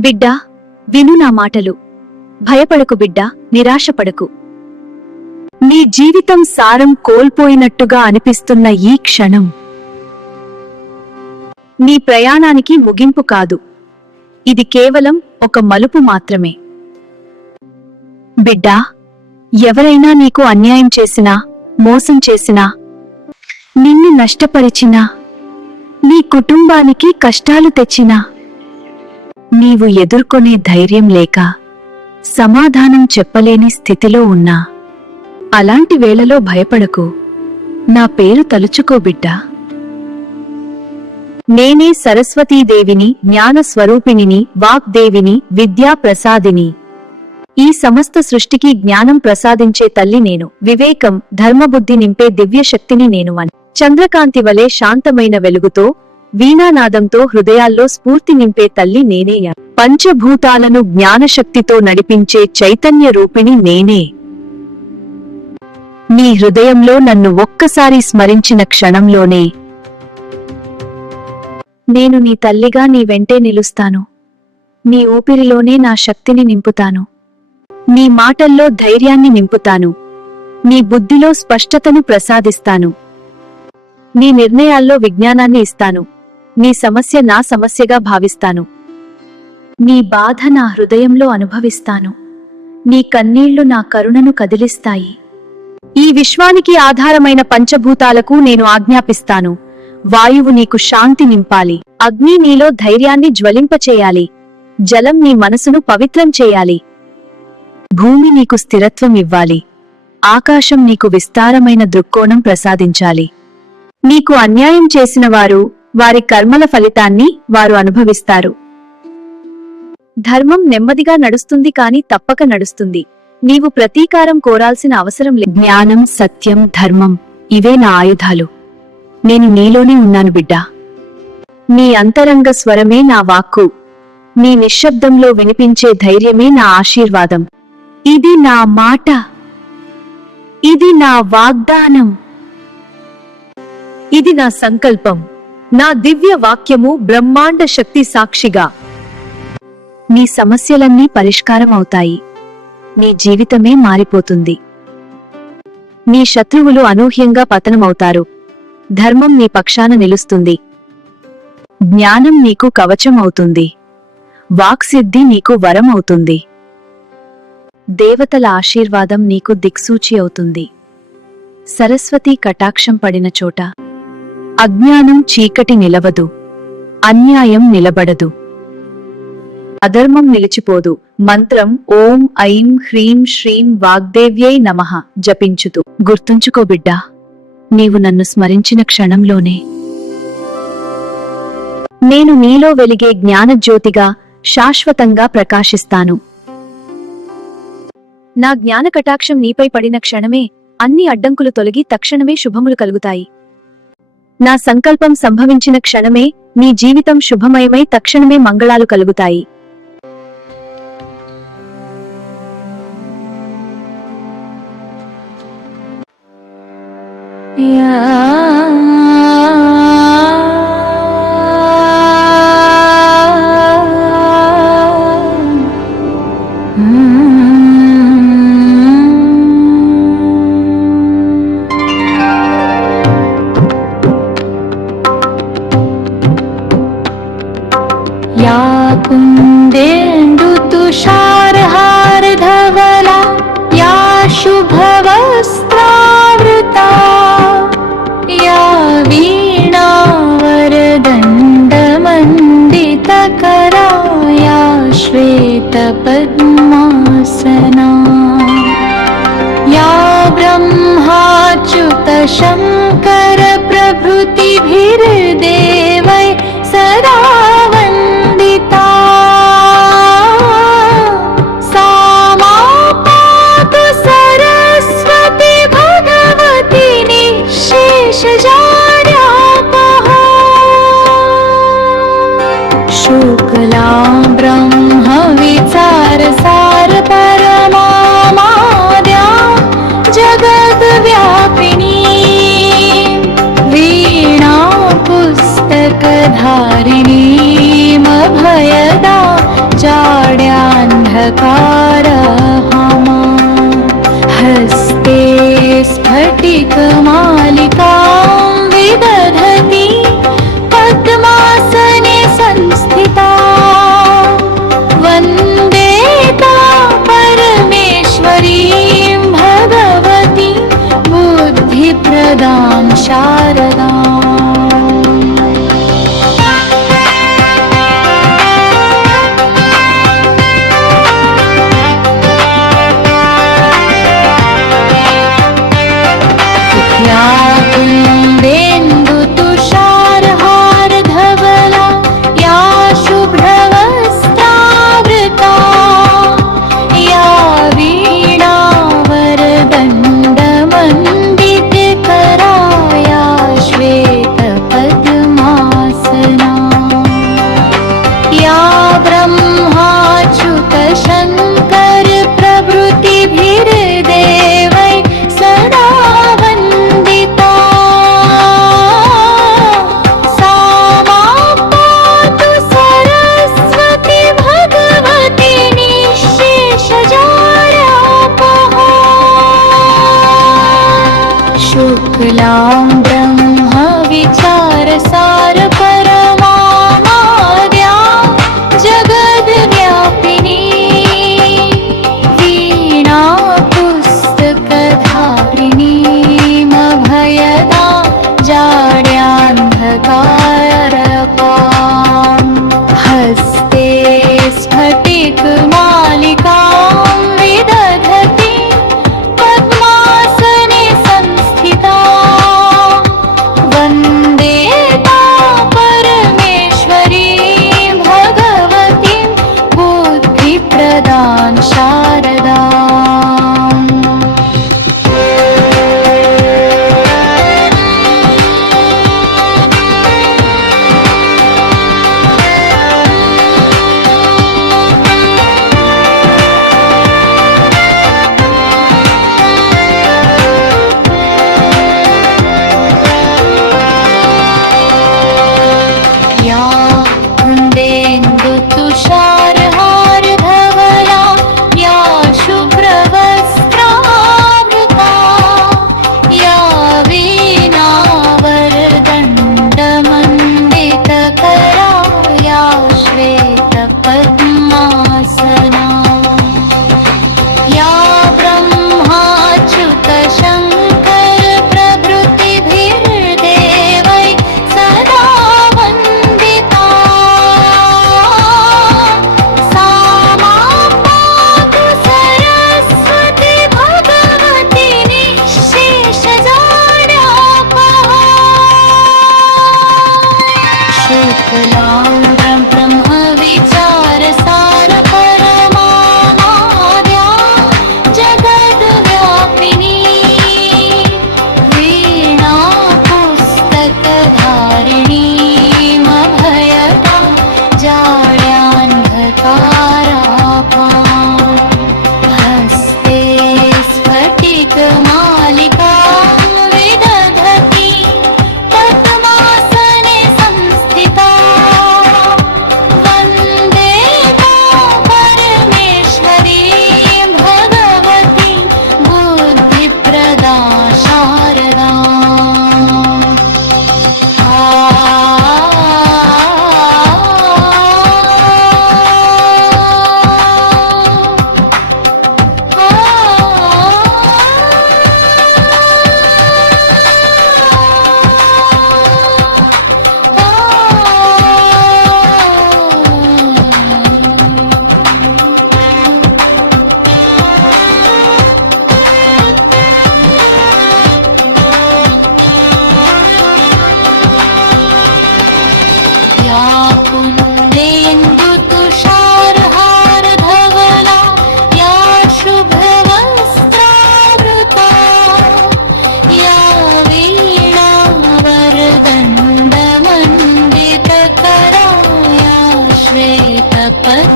బిడ్డా, విను నా మాటలు. భయపడకు బిడ్డా, నిరాశపడకు. నీ జీవితం సారం కోల్పోయినట్టుగా అనిపిస్తున్న ఈ క్షణం నీ ప్రయాణానికి ముగింపు కాదు. ఇది కేవలం ఒక మలుపు మాత్రమే. బిడ్డా, ఎవరైనా నీకు అన్యాయం చేసినా, మోసం చేసినా, నిన్ను నష్టపరిచినా, నీ కుటుంబానికి కష్టాలు తెచ్చినా, నీవు ఎదుర్కొనే ధైర్యం లేక సమాధానం చెప్పలేని స్థితిలో ఉన్నా, అలాంటి వేళలో భయపడకు. నా పేరు తలుచుకో బిడ్డా. నేనే సరస్వతీదేవిని, జ్ఞానస్వరూపిణిని, వాగ్దేవిని, విద్యా ప్రసాదిని. ఈ సమస్త సృష్టికి జ్ఞానం ప్రసాదించే తల్లి నేను. వివేకం, ధర్మబుద్ధి నింపే దివ్యశక్తిని నేను. చంద్రకాంతి వలె శాంతమైన వెలుగుతో, వీణానాదంతో హృదయాల్లో స్ఫూర్తి నింపే తల్లి నేనే. పంచభూతాలను జ్ఞానశక్తితో నడిపించే చైతన్య రూపిణి నేనే. నీ హృదయంలో నన్ను ఒక్కసారి స్మరించిన క్షణంలోనే నేను నీ తల్లిగా నీ వెంటే నిలుస్తాను. నీ ఊపిరిలోనే నా శక్తిని నింపుతాను. నీ మాటల్లో ధైర్యాన్ని నింపుతాను. నీ బుద్ధిలో స్పష్టతను ప్రసాదిస్తాను. నీ నిర్ణయాల్లో విజ్ఞానాన్ని ఇస్తాను. నీ సమస్య నా సమస్యగా భావిస్తాను. నీ బాధ నా హృదయంలో అనుభవిస్తాను. నీ కన్నీళ్లు నా కరుణను కదిలిస్తాయి. ఈ విశ్వానికి ఆధారమైన పంచభూతాలకు నేను ఆజ్ఞాపిస్తాను. వాయువు నీకు శాంతి నింపాలి. అగ్ని నీలో ధైర్యాన్ని జ్వలింపచేయాలి. జలం నీ మనసును పవిత్రం చేయాలి. భూమి నీకు స్థిరత్వం ఇవ్వాలి. ఆకాశం నీకు విస్తారమైన దృక్కోణం ప్రసాదించాలి. నీకు అన్యాయం చేసిన వారు, వారి కర్మల ఫలితాన్ని వారు అనుభవిస్తారు. ధర్మం నెమ్మదిగా నడుస్తుంది, కాని తప్పక నడుస్తుంది. నీవు ప్రతీకారం కోరాల్సిన అవసరం లేదు. జ్ఞానం, సత్యం, ధర్మం ఇవే నా ఆయుధాలు. నేను నీలోనే ఉన్నాను బిడ్డా. నీ అంతరంగ స్వరమే నా వాక్కు. నీ నిశ్శబ్దంలో వినిపించే ధైర్యమే నా ఆశీర్వాదం. ఇది నా మాట. ఇది నా వాగ్దానం. ఇది నా సంకల్పం. నా దివ్య వాక్యము బ్రహ్మాండ శక్తి సాక్షిగా. నీ సమస్యలన్నీ పరిష్కారం అవుతాయి. నీ జీవితమే మారిపోతుంది. నీ శత్రువులు అనూహ్యంగా పతనమవుతారు. ధర్మం నీ పక్షాన నిలుస్తుంది. జ్ఞానం నీకు కవచం అవుతుంది. వాక్సిద్ధి నీకు వరం అవుతుంది. దేవతల ఆశీర్వాదం నీకు దిక్సూచి అవుతుంది. సరస్వతి కటాక్షం పడిన చోట అజ్ఞానం చీకటి నిలవదు. అన్యాయం నిలబడదు. అధర్మం నిలిచిపోదు. మంత్రం ఓం ఐం హ్రీం శ్రీం వాగ్దేవ్యై నమః జపించుతూ గుర్తుంచుకో బిడ్డా, నీవు నన్ను స్మరించిన క్షణంలోనే నేను నీలో వెలిగే జ్ఞానజ్యోతిగా శాశ్వతంగా ప్రకాశిస్తాను. నా జ్ఞాన కటాక్షం నీపై పడిన క్షణమే అన్ని అడ్డంకులు తొలగి తక్షణమే శుభములు కలుగుతాయి. నా సంకల్పం సంభవించిన క్షణమే నీ జీవితం శుభమయమై తక్షణమే మంగళాలు కలుగుతాయి. या कुन्देन्दुतुषारहार धवला या शुभवस्त्रावृता या वीणावरदण्डमण्डितकरा या श्वेतपद्मासना या ब्रह्माच्युतशङ्कर प्रभृतिभिर्देवै सदा वन्दिता सा मा पातु सरस्वती भगवती निःशेषजाड्यापहा शुक्लां ब्रह्मविचारसार परमामाद्या जगद्व्यापिनी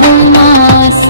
पुमास